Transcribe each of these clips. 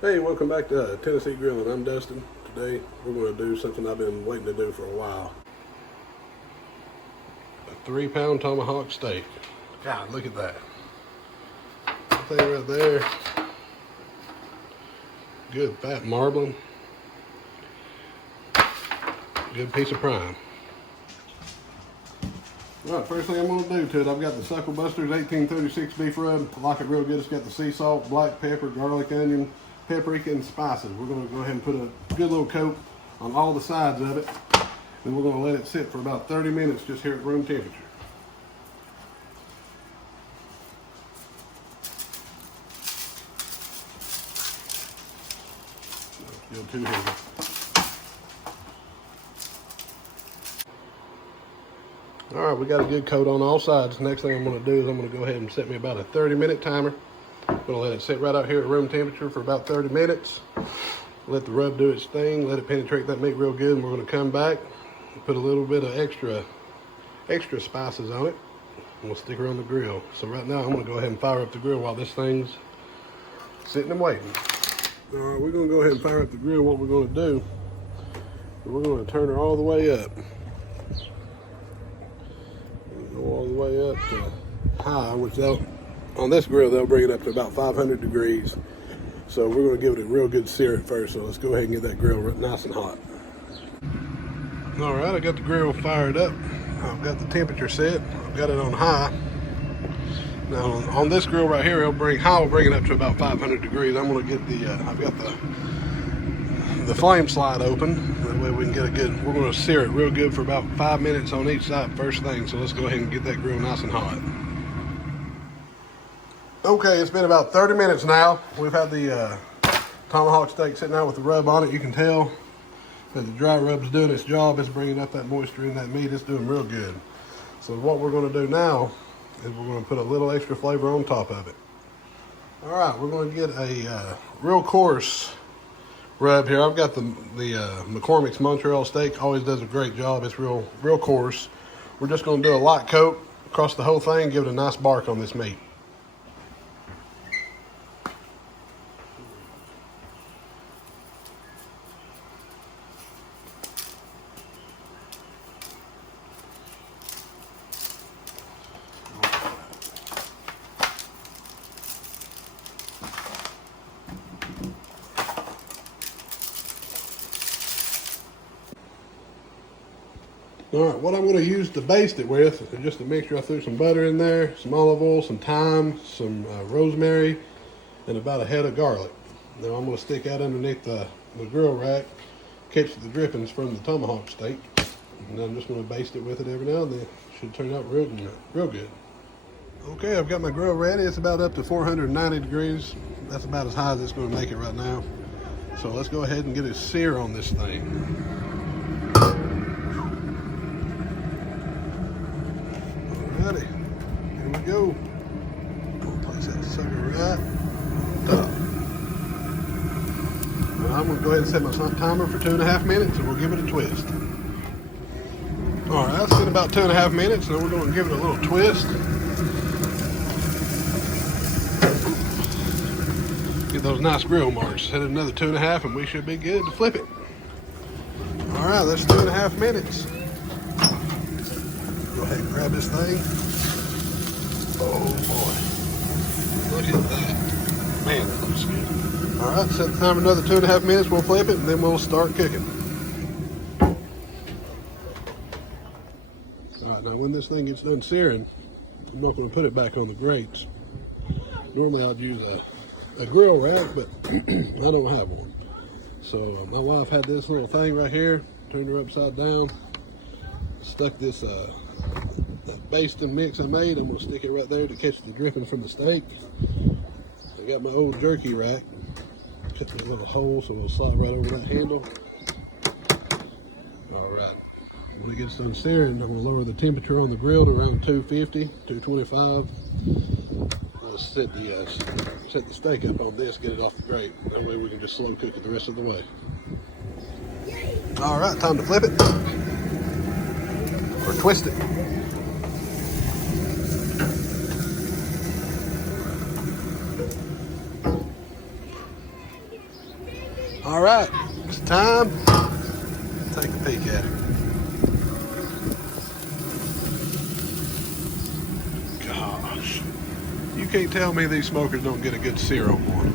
Hey, welcome back to Tennessee Grillin. I'm Dustin. Today we're going to do something I've been waiting to do for a while. A 3-pound tomahawk steak. God, look at that. That thing right there. Good fat marbling. Good piece of prime. Alright, first thing I'm going to do to it, I've got the Sucklebusters 1836 beef rub. I like it real good. It's got the sea salt, black pepper, garlic, onion, paprika, and spices. We're going to go ahead and put a good little coat on all the sides of it. And we're going to let it sit for about 30 minutes just here at room temperature. Still too heavy. All right, we got a good coat on all sides. Next thing I'm going to do is I'm going to go ahead and set me about a 30-minute timer. I'm going to let it sit right out here at room temperature for about 30 minutes. Let the rub do its thing. Let it penetrate that meat real good. And we're going to come back and put a little bit of extra spices on it. And we'll stick her on the grill. So right now I'm going to go ahead and fire up the grill while this thing's sitting and waiting. All right, we're going to go ahead and fire up the grill. What we're going to do is we're going to turn her all the way up. Go all the way up to high, which on this grill they'll bring it up to about 500 degrees. So we're going to give it a real good sear at first. So let's go ahead and get that grill nice and hot. All right, I got the grill fired up. I've got the temperature set. I've got it on high. Now on this grill right here, high will bring it up to about 500 degrees. I'm going to get I've got the flame slide open. That way we can get we're going to sear it real good for about 5 minutes on each side first thing. So let's go ahead and get that grill nice and hot. Okay, it's been about 30 minutes now. We've had the tomahawk steak sitting out with the rub on it. You can tell that the dry rub's doing its job. It's bringing up that moisture in that meat. It's doing real good. So what we're going to do now is we're going to put a little extra flavor on top of it. All right, we're going to get a real coarse rub here. I've got the McCormick's Montreal steak. Always does a great job. It's real coarse. We're just going to do a light coat across the whole thing, give it a nice bark on this meat. All right, what I'm going to use to baste it with is just a mixture. I threw some butter in there, some olive oil, some thyme, some rosemary, and about a head of garlic. Now I'm going to stick that underneath the grill rack, catch the drippings from the tomahawk steak, and I'm just going to baste it with it every now and then. It should turn out real good. Okay, I've got my grill ready. It's about up to 490 degrees. That's about as high as it's going to make it right now. So let's go ahead and get a sear on this thing. Alrighty, here we go. We'll place that sucker right up. Now I'm going to go ahead and set my timer for 2.5 minutes and we'll give it a twist. Alright, that's been about 2.5 minutes. Now we're going to give it a little twist. Get those nice grill marks. Set it another 2.5 and we should be good to flip it. Alright, that's 2.5 minutes. Go ahead and grab this thing. Oh boy. Look at that. Man, that looks good. All right, set the timer another 2.5 minutes. We'll flip it and then we'll start cooking. All right, now when this thing gets done searing, I'm not going to put it back on the grates. Normally I'd use a grill rack, but I don't have one. So my wife had this little thing right here. Turned her upside down. Stuck this that basting mix I made. I'm going to stick it right there to catch the dripping from the steak. I got my old jerky rack. Cut me a little hole so it'll slide right over that handle. Alright, when it gets done searing, I'm going to lower the temperature on the grill to around 250, 225. I'll set the steak up on this, get it off the grate. That way we can just slow cook it the rest of the way. Alright, time to flip it. Or twist it. All right, it's time. Take a peek at it. Gosh, you can't tell me these smokers don't get a good sear on one.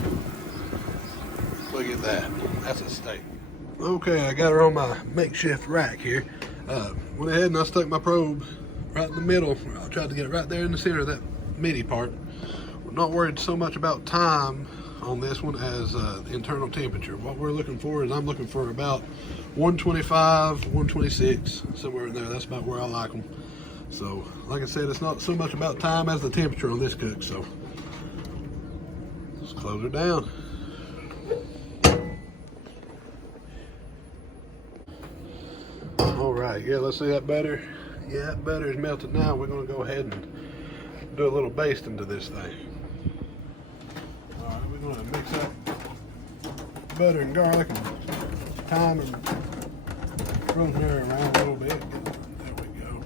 Look at that. That's a steak. Okay, I got her on my makeshift rack here. Went ahead and I stuck my probe right in the middle. I tried to get it right there in the center of that meaty part. We're not worried so much about time on this one as internal temperature. What we're looking for is I'm looking for about 125, 126, somewhere in there. That's about where I like them. So, like I said, it's not so much about time as the temperature on this cook. So, let's close her down. All right, yeah, let's see that butter. Yeah, that butter is melted now. We're gonna go ahead and do a little baste into this thing. All right, we're gonna mix up butter and garlic and thyme and rosemary around a little bit. There we go.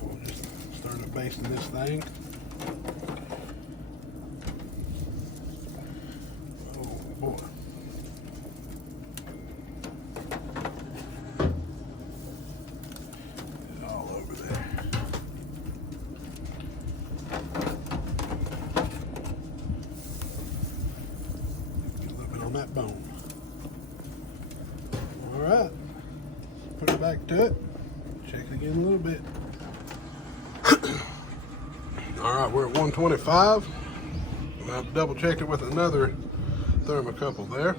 We'll just start basting this thing. Oh boy. Get it all over there. Get a little bit on that bone. All right, put it back to it. Check it again a little bit. All right, we're at 125. I've double checked it with another thermocouple there.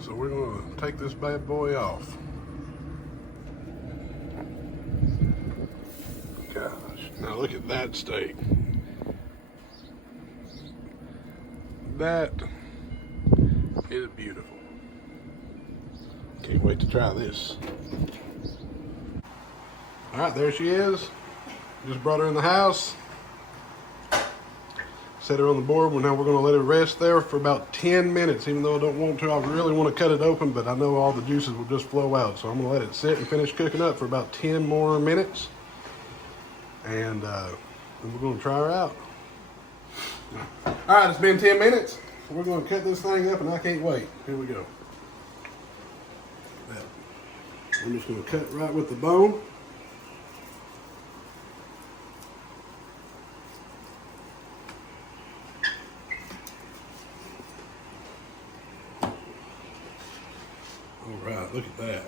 So we're gonna take this bad boy off. Gosh, now look at that steak. That is beautiful. Can't wait to try this. All right, there she is. Just brought her in the house. Set her on the board. Well, now we're gonna let it rest there for about 10 minutes, even though I don't want to. I really want to cut it open, but I know all the juices will just flow out. So I'm gonna let it sit and finish cooking up for about 10 more minutes. And then we're gonna try her out. All right, it's been 10 minutes. So we're gonna cut this thing up and I can't wait. Here we go. I'm just gonna cut right with the bone. All right, look at that.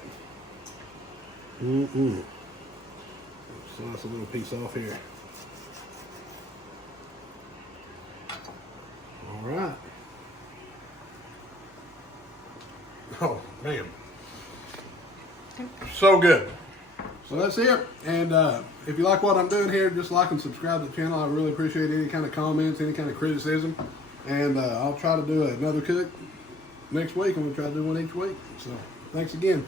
Slice a little piece off here. All right. Oh, man. So good. So that's it. And if you like what I'm doing here, just like and subscribe to the channel. I really appreciate any kind of comments, any kind of criticism. And I'll try to do another cook next week. I'm going to try to do one each week. So thanks again.